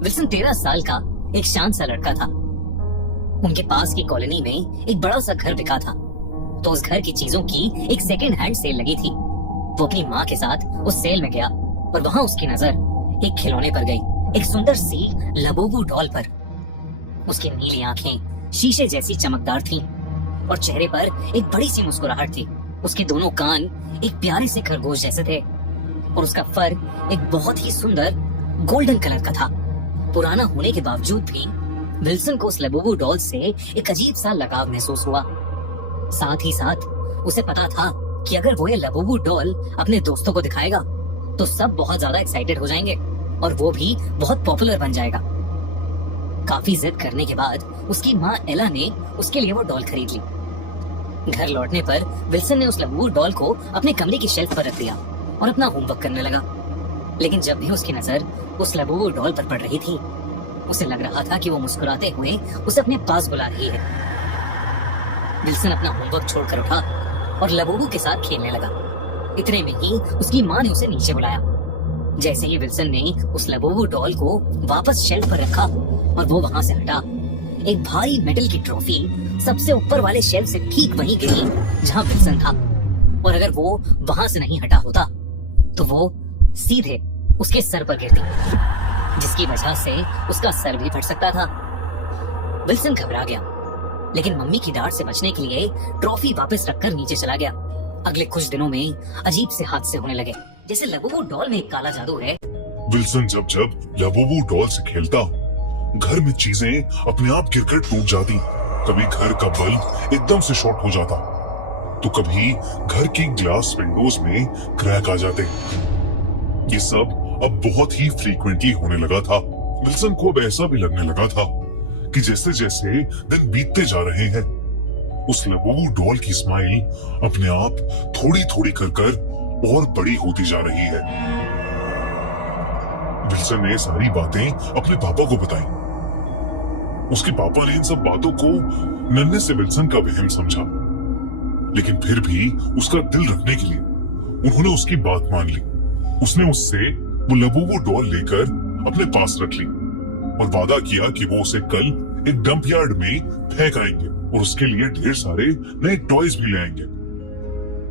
Wilson 13 साल का एक शांत सा लड़का था। उनके पास की कॉलोनी में एक बड़ा सा घर बिका था, तो उस घर की चीजों की एक सेकेंड हैंड सेल लगी थी। वो अपनी माँ के साथ उस सेल में गया और वहाँ उसकी नजर एक खिलौने पर गई, एक सुंदर सी लबूबू डॉल पर। उसकी नीली आंखें शीशे जैसी चमकदार थीं और चेहरे पर एक बड़ी सी मुस्कुराहट थी। उसके दोनों कान एक प्यारे से खरगोश जैसे थे और उसका फर एक बहुत ही सुंदर गोल्डन कलर का था। पुराना होने के बावजूद भी विल्सन को उस लबूबू डॉल से एक अजीब सा लगाव महसूस हुआ। साथ ही साथ उसे पता था कि अगर वो ये लबूबू डॉल अपने दोस्तों को दिखाएगा तो सब बहुत ज्यादा एक्साइटेड हो जाएंगे और वो भी बहुत पॉपुलर बन जाएगा। काफी जिद करने के बाद उसकी माँ एला ने उसके लिए वो डॉल खरीद ली। घर लौटने पर विल्सन ने उस लबूबू डॉल को अपने कमरे की शेल्फ पर रख दिया और अपना होमवर्क करने लगा। लेकिन जब भी उसकी नजर उस लबूबू डॉल पर पड़ रही थी, उसे लग रहा था कि वो मुस्कुराते हुए उसे अपने पास बुला रही है। विल्सन अपना होमवर्क छोड़कर उठा और लबूबू के साथ खेलने लगा। इतने में ही उसकी माँ ने उसे नीचे बुलाया। जैसे ही विल्सन ने उस लबूबू डॉल को वापस शेल्फ पर रखा और वो वहाँ से हटा, एक भारी मेटल की ट्रॉफी सबसे ऊपर वाले शेल्फ से ठीक वहीं गिरी जहाँ विल्सन था। और अगर वो वहाँ से नहीं हटा होता तो वो सीधे उसके सर पर गिरती, जिसकी वजह से उसका सर भी फट सकता था। विल्सन घबरा गया, लेकिन मम्मी की डांट से बचने के लिए ट्रॉफी वापस रखकर नीचे चला गया। अगले कुछ दिनों में अजीब से हादसे होने लगे, जैसे लबूबू डॉल में एक काला जादू है। विल्सन जब जब लबूबू डॉल से खेलता, घर में चीजें अपने आप गिरकर टूट जाती। कभी घर का बल्ब एकदम से शॉर्ट हो जाता, तो कभी घर की ग्लास विंडोज में क्रैक आ जाते। ये सब अब बहुत ही फ्रीक्वेंटली होने लगा था। विल्सन को अब ऐसा भी लगने लगा था कि जैसे जैसे दिन बीतते जा रहे हैं, उस लबूबू डॉल की स्माइल अपने आप थोड़ी थोड़ी कर और बड़ी होती जा रही है। विल्सन ने सारी बातें अपने पापा को बताई। उसके पापा ने इन सब बातों को नन्हे से विल्सन का वहम समझा, लेकिन फिर भी उसका दिल रखने के लिए उन्होंने उसकी बात मान ली। उसने उससे वो लबूबू डॉल लेकर अपने पास रख ली और वादा किया कि वो उसे कल एक डंप यार्ड में फेंक आएंगे और उसके लिए ढेर सारे नए टॉयज भी ले आएंगे।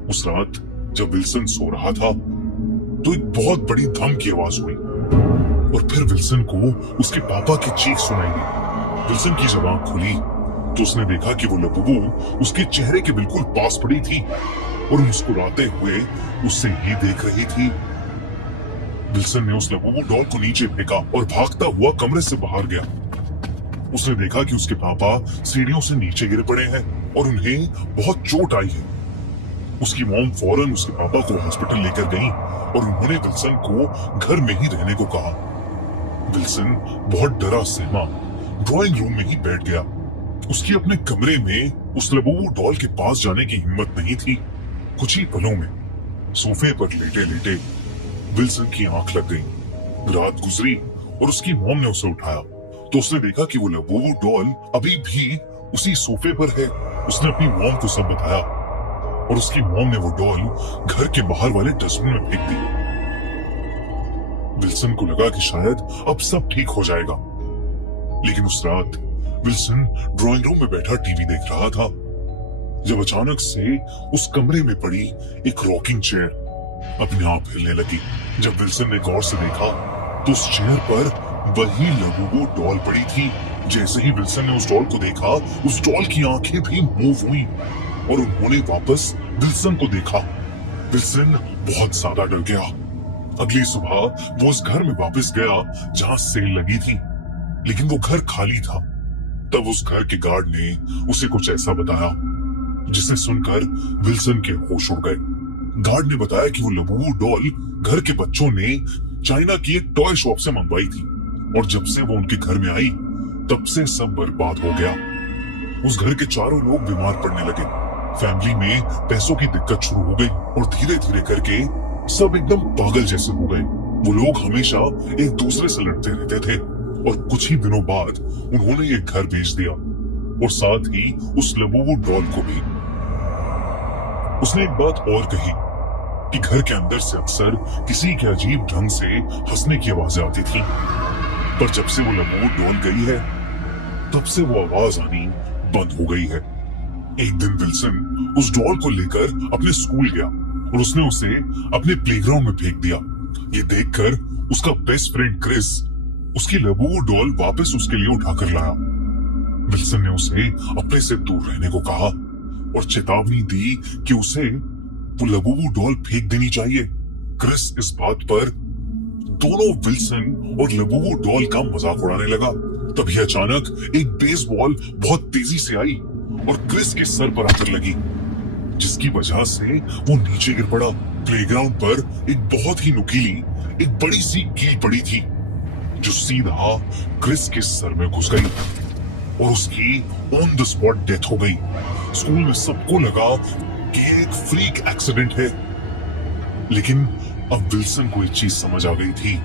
उस रात जब विल्सन सो रहा था तो एक बहुत बड़ी धम की आवाज हुई और फिर विल्सन को उसके पापा की चीख सुनाई दी। विल्सन की जबान खुली तो उसने देखा कि वो लबूबू उसके चेहरे के बिल्कुल पास पड़ी थी और मुस्कुराते हुए उससे ही देख रही थी। विल्सन ने उस लबूबू डॉल को नीचे फेंका और भागता हुआ कमरे से बाहर गया। उसने देखा कि उसके पापा सीढ़ियों से नीचे गिर पड़े हैं और उन्हें बहुत चोट आई है। उसकी मॉम फौरन उसके पापा को हॉस्पिटल लेकर गई और उन्होंने विल्सन को घर में ही रहने को कहा। विल्सन बहुत डरा सहमा ड्राइंग रूम में ही बैठ गया। उसकी अपने कमरे में उस लबूबू डॉल के पास जाने की हिम्मत नहीं थी। कुछ ही पलों में सोफे पर लेटे लेटे विल्सन की आंख लग गई। रात गुजरी और उसकी मॉम ने उसे उठाया तो उसने देखा कि वो लबूबू डॉल अभी भी उसी सोफे पर है। उसने अपनी मॉम को सब बताया और उसकी मॉम ने वो डॉल घर के बाहर वाले डस्टबिन में फेंक दी। विल्सन को लगा कि शायद अब सब ठीक हो जाएगा, लेकिन उस रात विल्सन ड्राइंग रूम में बैठा टीवी देख रहा था जब अचानक से उस कमरे में पड़ी एक रॉकिंग चेयर अपने आप हिलने लगी। जब विल्सन ने गौर से देखा तो उस चेयर पर वही लबूबू डॉल पड़ी थी। जैसे ही विल्सन ने उस डॉल को देखा, उस डॉल की आंखें भी मूव हुई और उन्होंने वापस विल्सन को देखा। विल्सन बहुत ज्यादा डर गया। अगली सुबह वो उस घर में वापस गया जहां सेल लगी थी, लेकिन वो घर खाली था। तब उस घर के गार्ड ने उसे कुछ ऐसा बताया जिसे सुनकर विल्सन के होश उड़ गए। गार्ड ने बताया कि वो लबूबू डॉल घर के बच्चों ने चाइना की एक टॉय शॉप से मंगवाई थी और जब से वो उनके घर में आई तब से सब बर्बाद हो गया। उस घर के चारों लोग बीमार पड़ने लगे। फैमिली में पैसों की दिक्कत शुरू हो गई और धीरे धीरे करके सब एकदम पागल जैसे हो गए। वो लोग हमेशा एक दूसरे से लड़ते रहते थे और कुछ ही दिनों बाद उन्होंने ये घर बेच दिया और साथ ही उस लबूबू डॉल को भी। उसने एक बात और कही कि घर के अंदर से अक्सर किसी के अजीब ढंग से हंसने की आवाजें आती थी। पर जब से वो लबोबो डॉल गई है तब से वो आवाज आनी बंद हो गई है। एक दिन विल्सन उस डॉल को लेकर अपने स्कूल गया और उसने उसे अपने प्लेग्राउंड में फेंक दिया। ये देखकर उसका बेस्ट फ्रेंड क्रिस उसकी लबोबो डॉल वापस उसके लिए उठाकर लाया। विल्सन ने उसे अपने से दूर रहने को कहा और चेतावनी दी कि उसे वो लबोबो डॉल फेंक देनी चाहिए। क्रिस इस बात पर दोनों विल्सन और लबोबो डॉल का मजाक उड़ाने लगा। तभी अचानक एक बेसबॉल बहुत तेजी से आई और क्रिस के सर पर आकर लगी, जिसकी वजह से वो नीचे गिर पड़ा। प्लेग्राउंड पर एक बहुत ही नुकीली एक बड़ी सी कील पड़ी थी जो सीधा क्रिस के सर में घुस गई और उसकी ऑन द स्पॉट डेथ हो गई। स्कूल में सबको लगा कि ये एक फ्रीक एक्सीडेंट है, लेकिन अब विल्सन को एक चीज समझ आ गई थी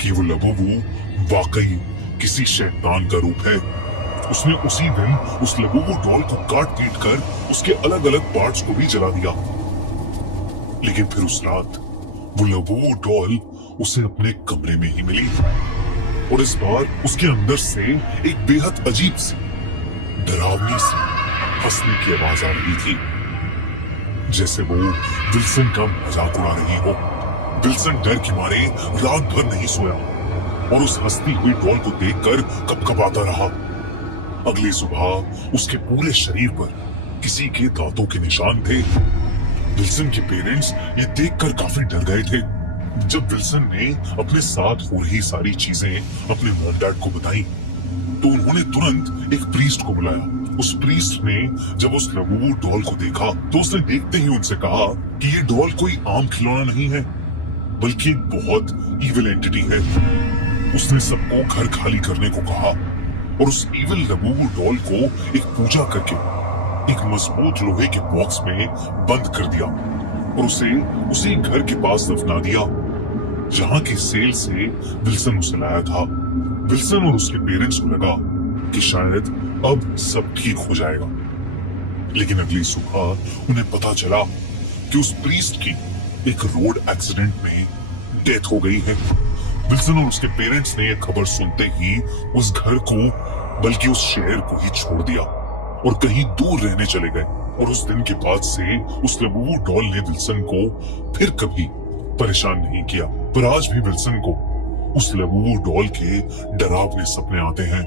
कि वो लबोबो वाकई किसी शैतान का रूप है। उसने उसी दिन उस लबोबो डॉल को काट पीट कर उसके अलग अलग पार्ट्स को भी जला दिया। लेकिन फिर उस रात वो लबोबो डॉल उसे अपने कमरे में ही मिली और इस बार उसके अंदर से एक बेहद अजीब सी डरावनी सी हंसने की आवाज आ रही थी, जैसे वो विल्सन का मजाक उड़ा रही हो। विल्सन डर के मारे रात भर नहीं सोया और उस हंसती हुई डॉल को देखकर कपकपाता रहा। अगली सुबह उसके पूरे शरीर पर किसी के दांतों के निशान थे। विल्सन के पेरेंट्स ये देखकर काफी डर गए थे। जब विल्सन ने अपने साथ हो रही सारी चीजें अपने मॉम डैड को बताई तो उन्होंने तुरंत एक प्रीस्ट को बुलाया। उस प्रीस्ट ने जब उस लबोबो डॉल को देखा तो उसने देखते ही उनसे कहा कि ये डॉल कोई आम खिलौना नहीं है, बल्कि एक बहुत इविल एंटिटी है। उसने सबको घर खाली करने को कहा और उस इविल लबोबो डॉल को एक पूजा करके एक मजबूत लोहे के बॉक्स में बंद कर दिया और उसे उसी घर के पास दफना दिया जहां की सेल से विल्सन उसे लाया था। विल्सन और उसके पेरेंट्स को लगा कि शायद अब सब ठीक हो जाएगा, लेकिन अगली सुबह उन्हें पता चला कि उस प्रीस्ट की एक रोड एक्सीडेंट में डेथ हो गई है। विल्सन और उसके पेरेंट्स ने यह खबर सुनते ही उस घर को बल्कि उस शहर को ही छोड़ दिया और कहीं दूर रहने चले गए। और उस दिन के बाद से उस लबोबो डॉल ने विल्सन को फिर कभी परेशान नहीं किया। पर आज भी विल्सन को उस लबोबो डॉल के डरावने सपने आते हैं।